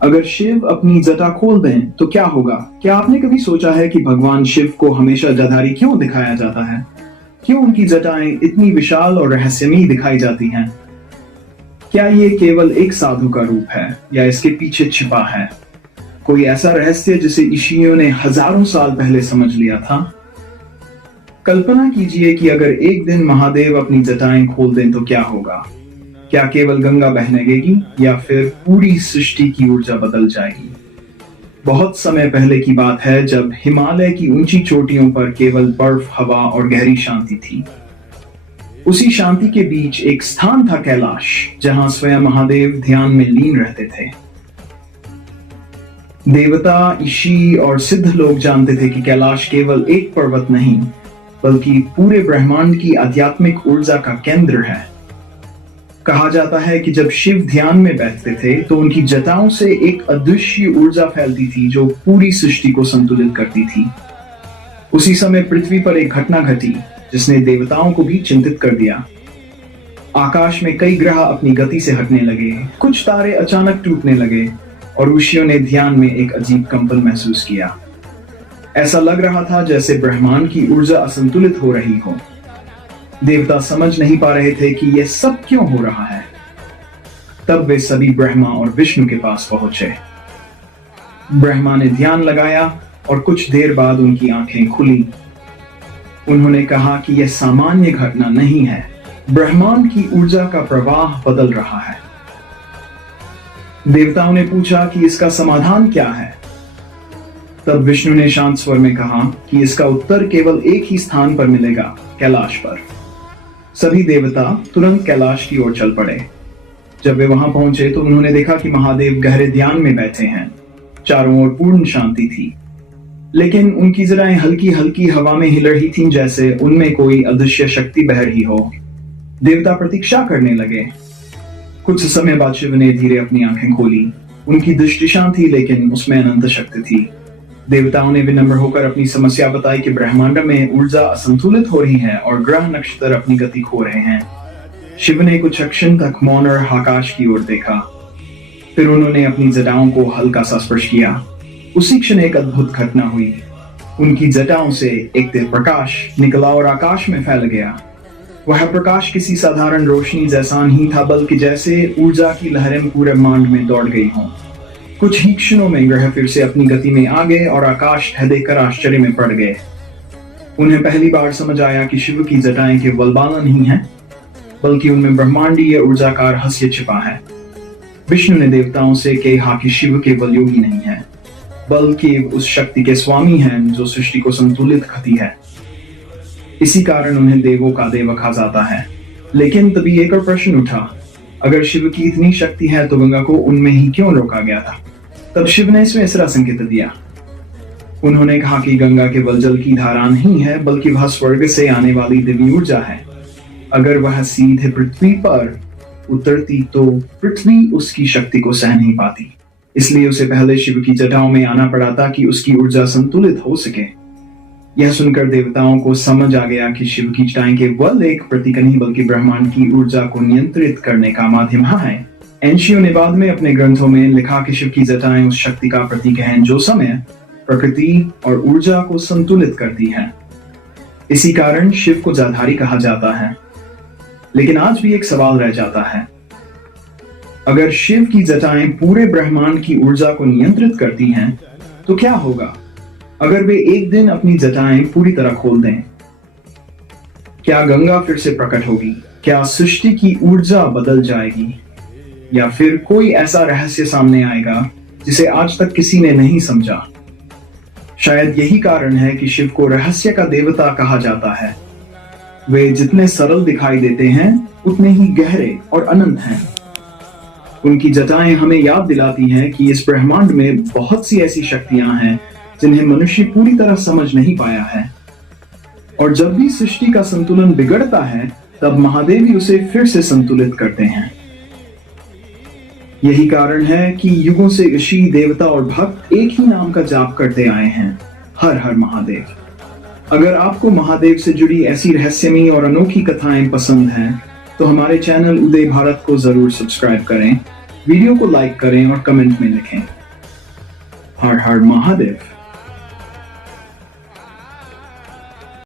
अगर शिव अपनी जटा खोल दें तो क्या होगा? क्या आपने कभी सोचा है कि भगवान शिव को हमेशा जटाधारी क्यों दिखाया जाता है? क्यों उनकी जटाएं इतनी विशाल और रहस्यमयी दिखाई जाती हैं? क्या ये केवल एक साधु का रूप है या इसके पीछे छिपा है कोई ऐसा रहस्य जिसे ऋषियों ने हजारों साल पहले समझ लिया था? कल्पना कीजिए कि अगर एक दिन महादेव अपनी जटाएं खोल दें तो क्या होगा? क्या केवल गंगा बहने लगेगी या फिर पूरी सृष्टि की ऊर्जा बदल जाएगी? बहुत समय पहले की बात है जब हिमालय की ऊंची चोटियों पर केवल बर्फ, हवा और गहरी शांति थी। उसी शांति के बीच एक स्थान था कैलाश, जहां स्वयं महादेव ध्यान में लीन रहते थे। देवता, ऋषि और सिद्ध लोग जानते थे कि कैलाश केवल एक पर्वत नहीं बल्कि पूरे ब्रह्मांड की आध्यात्मिक ऊर्जा का केंद्र है। कहा जाता है कि जब शिव ध्यान में बैठते थे तो उनकी जटाओं से एक अदृश्य ऊर्जा फैलती थी जो पूरी सृष्टि को संतुलित करती थी। उसी समय पृथ्वी पर एक घटना घटी जिसने देवताओं को भी चिंतित कर दिया। आकाश में कई ग्रह अपनी गति से हटने लगे, कुछ तारे अचानक टूटने लगे और ऋषियों ने ध्यान में एक अजीब कंपन महसूस किया। ऐसा लग रहा था जैसे ब्रह्मांड की ऊर्जा असंतुलित हो रही हो। देवता समझ नहीं पा रहे थे कि यह सब क्यों हो रहा है। तब वे सभी ब्रह्मा और विष्णु के पास पहुंचे। ब्रह्मा ने ध्यान लगाया और कुछ देर बाद उनकी आंखें खुली। उन्होंने कहा कि यह सामान्य घटना नहीं है, ब्रह्मांड की ऊर्जा का प्रवाह बदल रहा है। देवताओं ने पूछा कि इसका समाधान क्या है? तब विष्णु ने शांत स्वर में कहा कि इसका उत्तर केवल एक ही स्थान पर मिलेगा, कैलाश पर। सभी देवता तुरंत कैलाश की ओर चल पड़े। जब वे वहां पहुंचे तो उन्होंने देखा कि महादेव गहरे ध्यान में बैठे हैं। चारों ओर पूर्ण शांति थी, लेकिन उनकी जराएं हल्की हल्की हवा में हिल रही थीं, जैसे उनमें कोई अदृश्य शक्ति बह रही हो। देवता प्रतीक्षा करने लगे। कुछ समय बाद शिव ने धीरे अपनी आंखें खोली। उनकी दृष्टि शांत थी, लेकिन उसमें अनंत शक्ति थी। देवताओं ने विनम्र होकर अपनी समस्या बताई कि ब्रह्मांड में ऊर्जा असंतुलित हो रही है और ग्रह नक्षत्र अपनी गति खो रहे हैं। शिव ने कुछ क्षण तक मौन और आकाश की ओर देखा। फिर उन्होंने अपनी जटाओं को हल्का सा स्पर्श किया। उसी क्षण एक अद्भुत घटना हुई। उनकी जटाओं से एक तेज प्रकाश निकला और आकाश में फैल गया। वह प्रकाश किसी साधारण रोशनी जैसा नहीं था, बल्कि जैसे ऊर्जा की लहरें पूरे ब्रह्मांड में दौड़ गई हों। कुछ ही क्षणों में ग्रह फिर से अपनी गति में आ गए और आकाश देखकर आश्चर्य में पड़ गए। उन्हें पहली बार समझ आया कि शिव की जटाएं केवल बाला नहीं है, बल्कि उनमें ब्रह्मांडीय ऊर्जा का रहस्य छिपा है। विष्णु ने देवताओं से कहा कि शिव केवल योगी नहीं है, बल्कि उस शक्ति के स्वामी हैं जो सृष्टि को संतुलित करती है। इसी कारण उन्हें देवों का देव कहा जाता है। लेकिन तभी एक और प्रश्न उठा, अगर शिव की इतनी शक्ति है तो गंगा को उनमें ही क्यों रोका गया था? तब शिव ने इसमें ऐसा संकेत दिया। उन्होंने कहा कि गंगा केवल जल की धारा नहीं है, बल्कि वह स्वर्ग से आने वाली दिव्य ऊर्जा है। अगर वह सीधे पृथ्वी पर उतरती तो पृथ्वी उसकी शक्ति को सह नहीं पाती। इसलिए उसे पहले शिव की जटाओं में आना पड़ा था कि उसकी ऊर्जा संतुलित हो सके। यह सुनकर देवताओं को समझ आ गया कि शिव की जटाएं केवल एक प्रतीक नहीं बल्कि ब्रह्मांड की ऊर्जा को नियंत्रित करने का माध्यम है। एंशियो ने बाद में अपने ग्रंथों में लिखा कि शिव की जटाएं उस शक्ति का प्रतीक हैं जो समय, प्रकृति और ऊर्जा को संतुलित करती है। इसी कारण शिव को जटाधारी कहा जाता है। लेकिन आज भी एक सवाल रह जाता है, अगर शिव की जटाएं पूरे ब्रह्मांड की ऊर्जा को नियंत्रित करती हैं तो क्या होगा अगर वे एक दिन अपनी जटाएं पूरी तरह खोल दें? क्या गंगा फिर से प्रकट होगी? क्या सृष्टि की ऊर्जा बदल जाएगी? या फिर कोई ऐसा रहस्य सामने आएगा जिसे आज तक किसी ने नहीं समझा? शायद यही कारण है कि शिव को रहस्य का देवता कहा जाता है। वे जितने सरल दिखाई देते हैं उतने ही गहरे और अनंत हैं। उनकी जटाएं हमें याद दिलाती हैं कि इस ब्रह्मांड में बहुत सी ऐसी शक्तियां हैं जिन्हें मनुष्य पूरी तरह समझ नहीं पाया है। और जब भी सृष्टि का संतुलन बिगड़ता है तब महादेव ही उसे फिर से संतुलित करते हैं। यही कारण है कि युगों से ऋषि, देवता और भक्त एक ही नाम का जाप करते आए हैं, हर हर महादेव। अगर आपको महादेव से जुड़ी ऐसी रहस्यमयी और अनोखी कथाएं पसंद हैं तो हमारे चैनल उदय भारत को जरूर सब्सक्राइब करें वीडियो को लाइक करें और कमेंट में लिखें हर हर महादेव।